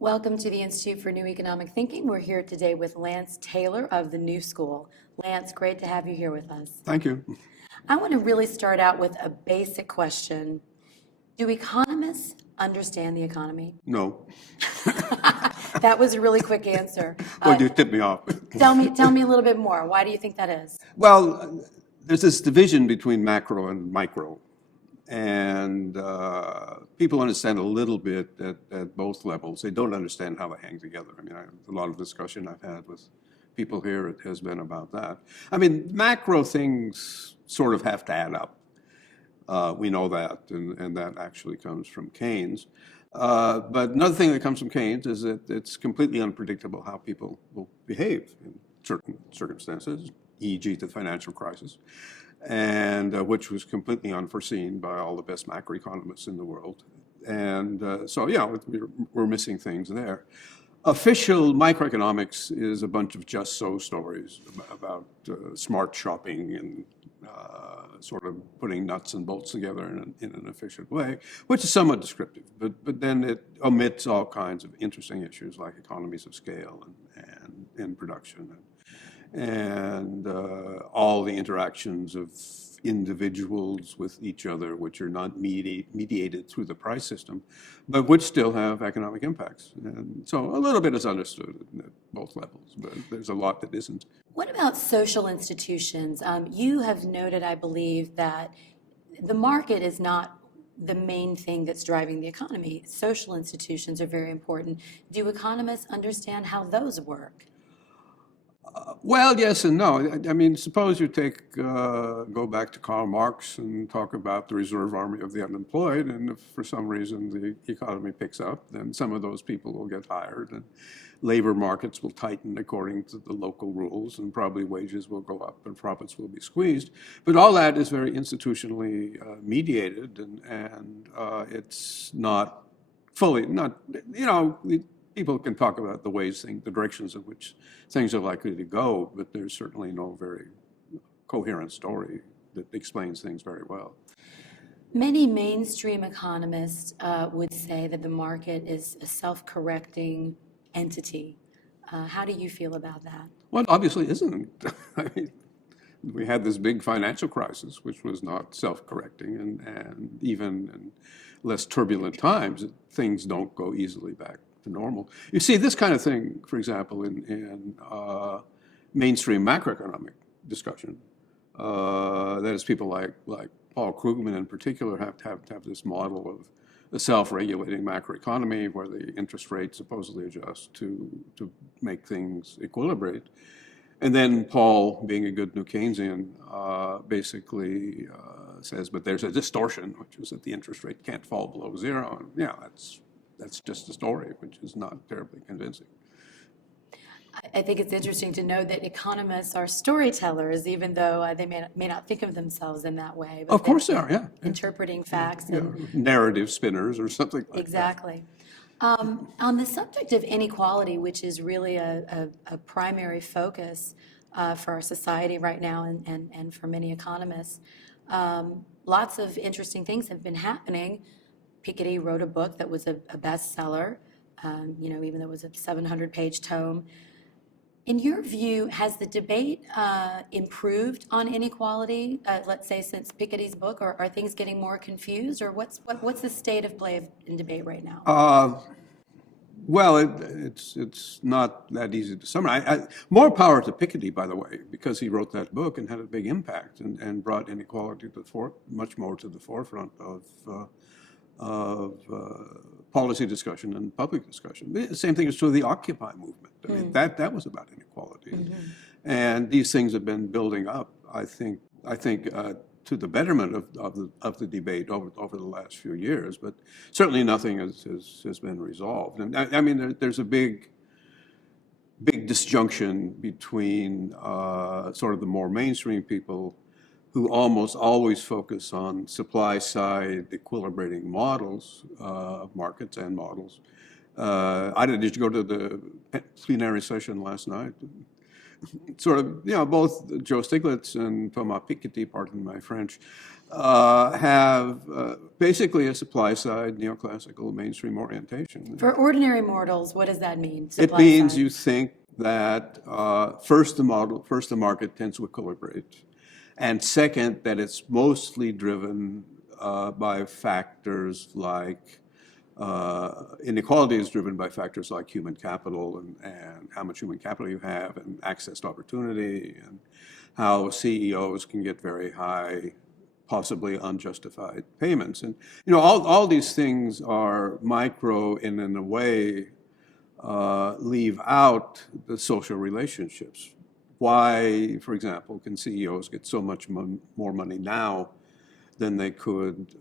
Welcome to the Institute for New Economic Thinking. We're here today with Lance Taylor of the New School. Lance, great to have you here with us. Thank you. I want to really start out with a basic question. Do economists understand the economy? No. That was a really quick answer. Well, you tipped me off. Tell me a little bit more. Why do you think that is? Well, there's this division between macro and micro. And people understand a little bit at both levels. They don't understand how they hang together. I mean, a lot of discussion I've had with people here has been about that. I mean, macro things sort of have to add up. We know that, and that actually comes from Keynes. But another thing that comes from Keynes is that it's completely unpredictable how people will behave in certain circumstances, e.g. the financial crisis, and which was completely unforeseen by all the best macroeconomists in the world. And so, yeah, we're missing things there. Official microeconomics is a bunch of just so stories about smart shopping and sort of putting nuts and bolts together in an efficient way, which is somewhat descriptive. But then it omits all kinds of interesting issues like economies of scale and production and all the interactions of individuals with each other, which are not mediated through the price system, but which still have economic impacts. And so a little bit is understood at both levels, but there's a lot that isn't. What about social institutions? You have noted, I believe, that the market is not the main thing that's driving the economy. Social institutions are very important. Do economists understand how those work? Well, yes and no. I mean, suppose you go back to Karl Marx and talk about the reserve army of the unemployed, and if for some reason the economy picks up, then some of those people will get hired, and labor markets will tighten according to the local rules, and probably wages will go up and profits will be squeezed. But all that is very institutionally mediated, and it's not fully, people can talk about the ways, the directions in which things are likely to go, but there's certainly no very coherent story that explains things very well. Many mainstream economists would say that the market is a self-correcting entity. How do you feel about that? Well, it obviously isn't. I mean, we had this big financial crisis, which was not self-correcting, and even in less turbulent times, things don't go easily back to normal. You see this kind of thing, for example, in mainstream macroeconomic discussion. That is, people like Paul Krugman in particular have to have this model of a self-regulating macroeconomy where the interest rate supposedly adjusts to make things equilibrate. And then Paul, being a good New Keynesian, basically says, but there's a distortion, which is that the interest rate can't fall below zero. And yeah, that's just a story, which is not terribly convincing. I think it's interesting to know that economists are storytellers, even though they may not think of themselves in that way. But of course they are, yeah. Interpreting facts. Yeah, narrative spinners or something like exactly. That. On the subject of inequality, which is really a primary focus for our society right now and for many economists, lots of interesting things have been happening. Piketty wrote a book that was a bestseller, even though it was a 700-page tome. In your view, has the debate improved on inequality, let's say, since Piketty's book, or are things getting more confused, or what's the state of play in debate right now? Well, it's not that easy to summarize. More power to Piketty, by the way, because he wrote that book and had a big impact and brought inequality to much more to the forefront of policy discussion and public discussion. The same thing is true of the Occupy movement. I mean, that was about inequality. Mm-hmm. And these things have been building up, I think to the betterment of the debate over the last few years, but certainly nothing has been resolved. And I mean, there's a big disjunction between sort of the more mainstream people who almost always focus on supply-side equilibrating models of markets and models. Did you go to the plenary session last night? sort of, both Joe Stiglitz and Thomas Piketty, pardon my French, have basically a supply side, neoclassical, mainstream orientation. For ordinary mortals, what does that mean? It Supply means side? you think that first the market tends to equilibrate, and second, that it's mostly driven by factors like inequality is driven by factors like human capital and how much human capital you have and access to opportunity and how CEOs can get very high, possibly unjustified payments. And, all these things are micro and in a way leave out the social relationships. Why, for example, can CEOs get so much more money now than they could,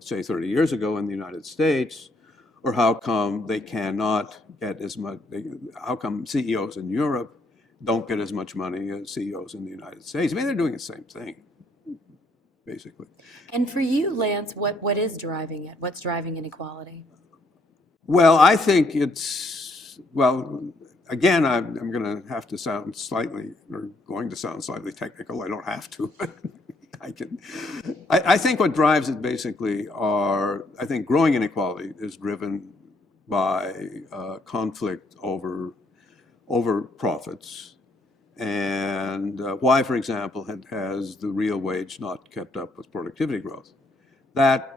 say, 30 years ago in the United States? Or how come they cannot get as much, how come CEOs in Europe don't get as much money as CEOs in the United States? I mean, they're doing the same thing, basically. And for you, Lance, what is driving it? What's driving inequality? Well, I think again, I'm going to have to sound slightly, or going to sound slightly technical. I don't have to, but I can. I think what drives it basically I think growing inequality is driven by conflict over profits. And why, for example, has the real wage not kept up with productivity growth? That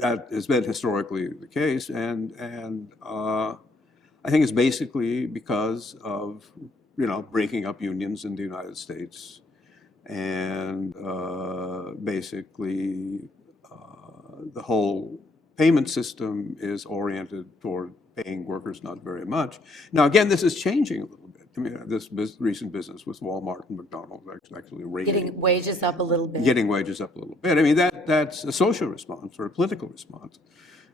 has been historically the case, and I think it's basically because of breaking up unions in the United States, and basically the whole payment system is oriented toward paying workers not very much. Now, again, this is changing a little bit. I mean, this recent business with Walmart and McDonald's actually Getting wages up a little bit. Getting wages up a little bit. I mean, that's a social response or a political response.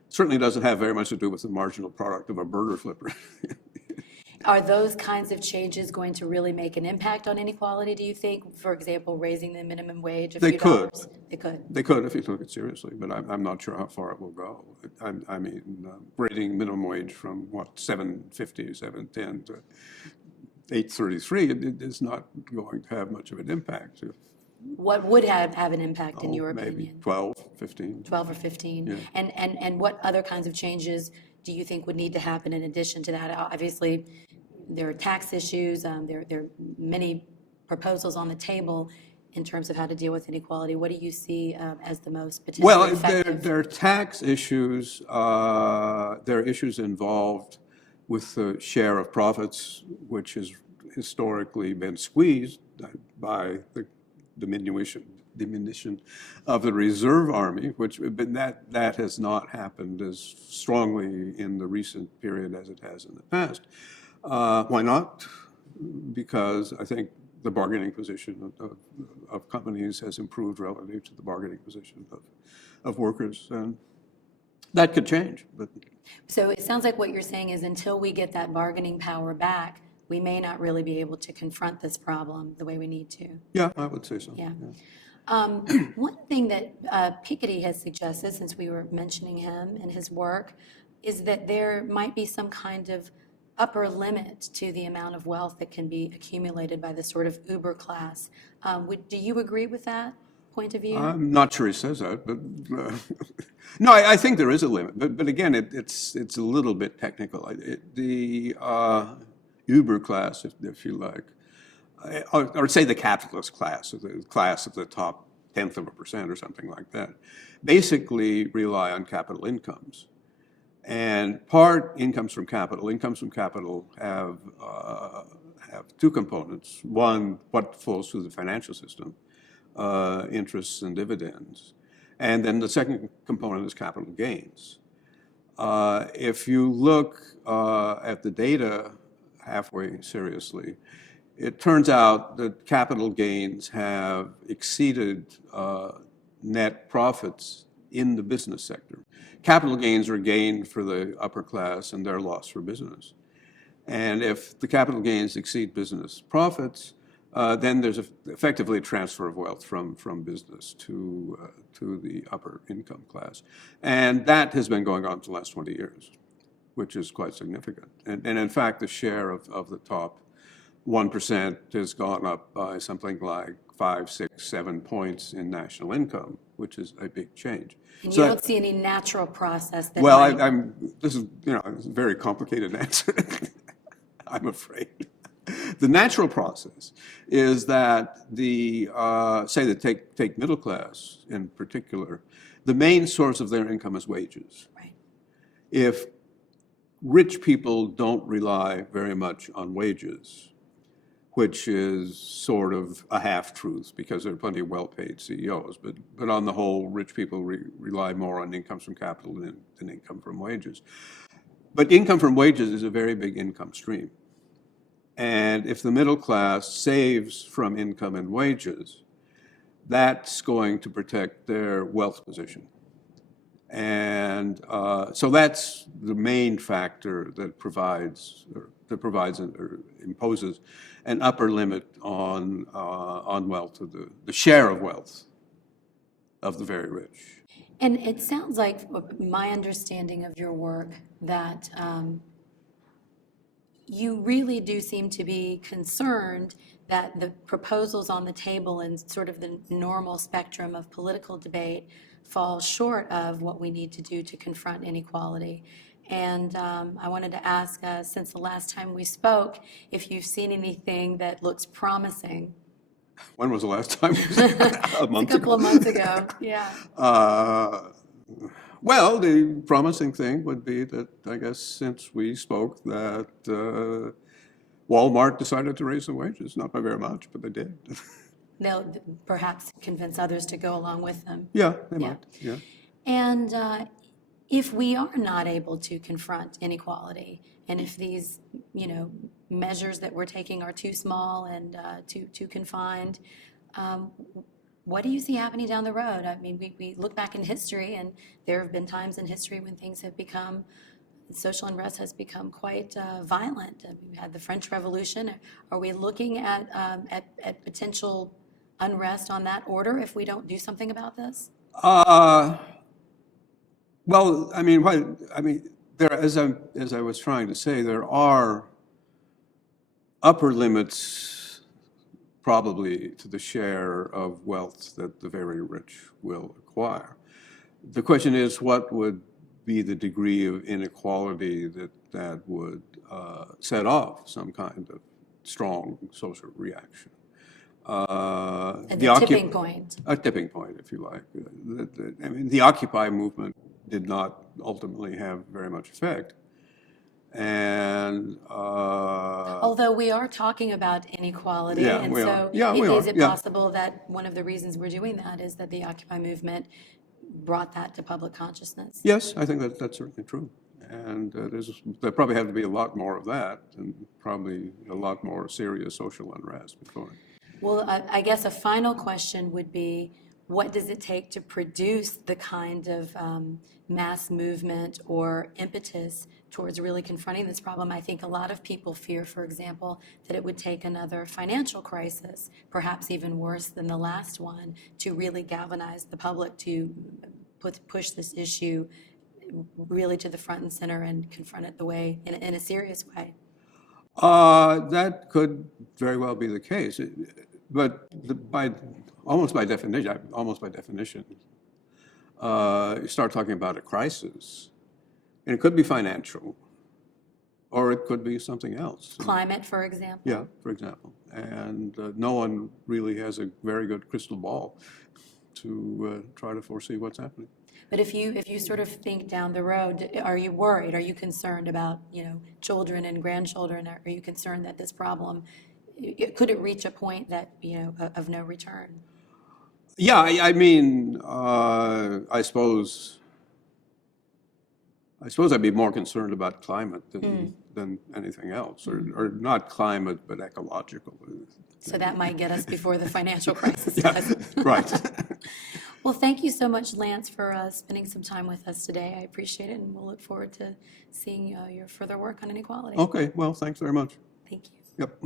Certainly doesn't have very much to do with the marginal product of a burger flipper. Are those kinds of changes going to really make an impact on inequality, do you think? For example, raising the minimum wage a few dollars? They could. They could if you took it seriously, but I'm not sure how far it will go. I mean, raising minimum wage from, $7.50, $7.10 to $8.33, it is not going to have much of an impact. What would have an impact in your maybe opinion? 12, 15. 12 or 15? Yeah. And what other kinds of changes do you think would need to happen in addition to that? Obviously, there are tax issues. There are many proposals on the table in terms of how to deal with inequality. What do you see as the most potentially effective? There are tax issues. There are issues involved with the share of profits, which has historically been squeezed by the diminution of the reserve army, that has not happened as strongly in the recent period as it has in the past. Why not? Because I think the bargaining position of companies has improved relative to the bargaining position of workers, and that could change. But So it sounds like what you're saying is until we get that bargaining power back, we may not really be able to confront this problem the way we need to. yeah, I would say so. Yeah. One thing that Piketty has suggested, since we were mentioning him and his work, is that there might be some kind of upper limit to the amount of wealth that can be accumulated by the sort of uber class. Do you agree with that point of view? I'm not sure he says that, but no, I think there is a limit. But again, it's a little bit technical. The uber class, if you like, or say the capitalist class, or the class of the top 0.1% or something like that, basically rely on capital incomes. And part incomes from capital have two components. One, what flows through the financial system, interests and dividends. And then the second component is capital gains. If you look at the data halfway seriously, it turns out that capital gains have exceeded net profits in the business sector. Capital gains are gained for the upper class and they're lost for business. And if the capital gains exceed business profits, then there's effectively a transfer of wealth from business to the upper income class. And that has been going on for the last 20 years, which is quite significant. And in fact, the share of the top 1% has gone up by something like 5, 6, 7 points in national income, which is a big change. And So you don't see any natural process that well, might... this is, it's a very complicated answer, I'm afraid. The natural process is that take middle class in particular, the main source of their income is wages. Right. If rich people don't rely very much on wages, which is sort of a half-truth because there are plenty of well-paid CEOs, but on the whole, rich people rely more on incomes from capital than income from wages. But income from wages is a very big income stream. And if the middle class saves from income and wages, that's going to protect their wealth position. And so that's the main factor that provides or imposes an upper limit on wealth, the share of wealth of the very rich. And it sounds like my understanding of your work that you really do seem to be concerned that the proposals on the table and sort of the normal spectrum of political debate fall short of what we need to do to confront inequality. And I wanted to ask, since the last time we spoke, if you've seen anything that looks promising. When was the last time? A month ago? A couple of months ago, yeah. Well, the promising thing would be that, I guess, since we spoke, that Walmart decided to raise the wages. Not by very much, but they did. They'll perhaps convince others to go along with them. Yeah, they might, yeah. And if we are not able to confront inequality, and if these, measures that we're taking are too small and too confined, what do you see happening down the road? I mean, we look back in history, and there have been times in history when things have become, social unrest has become quite violent. We had the French Revolution. Are we looking at potential unrest on that order if we don't do something about this? Well, there, as I was trying to say, there are upper limits probably to the share of wealth that the very rich will acquire. The question is, what would be the degree of inequality that would set off some kind of strong social reaction? The tipping point. A tipping point, if you like. The Occupy movement did not ultimately have very much effect. And although we are talking about inequality, yeah, and we so are. Yeah, we is are. it possible that one of the reasons we're doing that is that the Occupy movement brought that to public consciousness? Yes, I think that's certainly true. And there probably have to be a lot more of that, and probably a lot more serious social unrest before. Well, I guess a final question would be, what does it take to produce the kind of mass movement or impetus towards really confronting this problem? I think a lot of people fear, for example, that it would take another financial crisis, perhaps even worse than the last one, to really galvanize the public to push this issue really to the front and center and confront it in a serious way. That could very well be the case, but almost by definition, you start talking about a crisis, and it could be financial, or it could be something else. Climate, for example. Yeah, for example, and no one really has a very good crystal ball to try to foresee what's happening. But if you sort of think down the road, are you worried? Are you concerned about children and grandchildren? Are you concerned that this problem could it reach a point that of no return? Yeah, I suppose I'd be more concerned about climate than anything else, or not climate but ecological. So that might get us before the financial crisis does. Right. Well, thank you so much, Lance, for spending some time with us today. I appreciate it, and we'll look forward to seeing your further work on inequality. Okay, well, thanks very much. Thank you. Yep.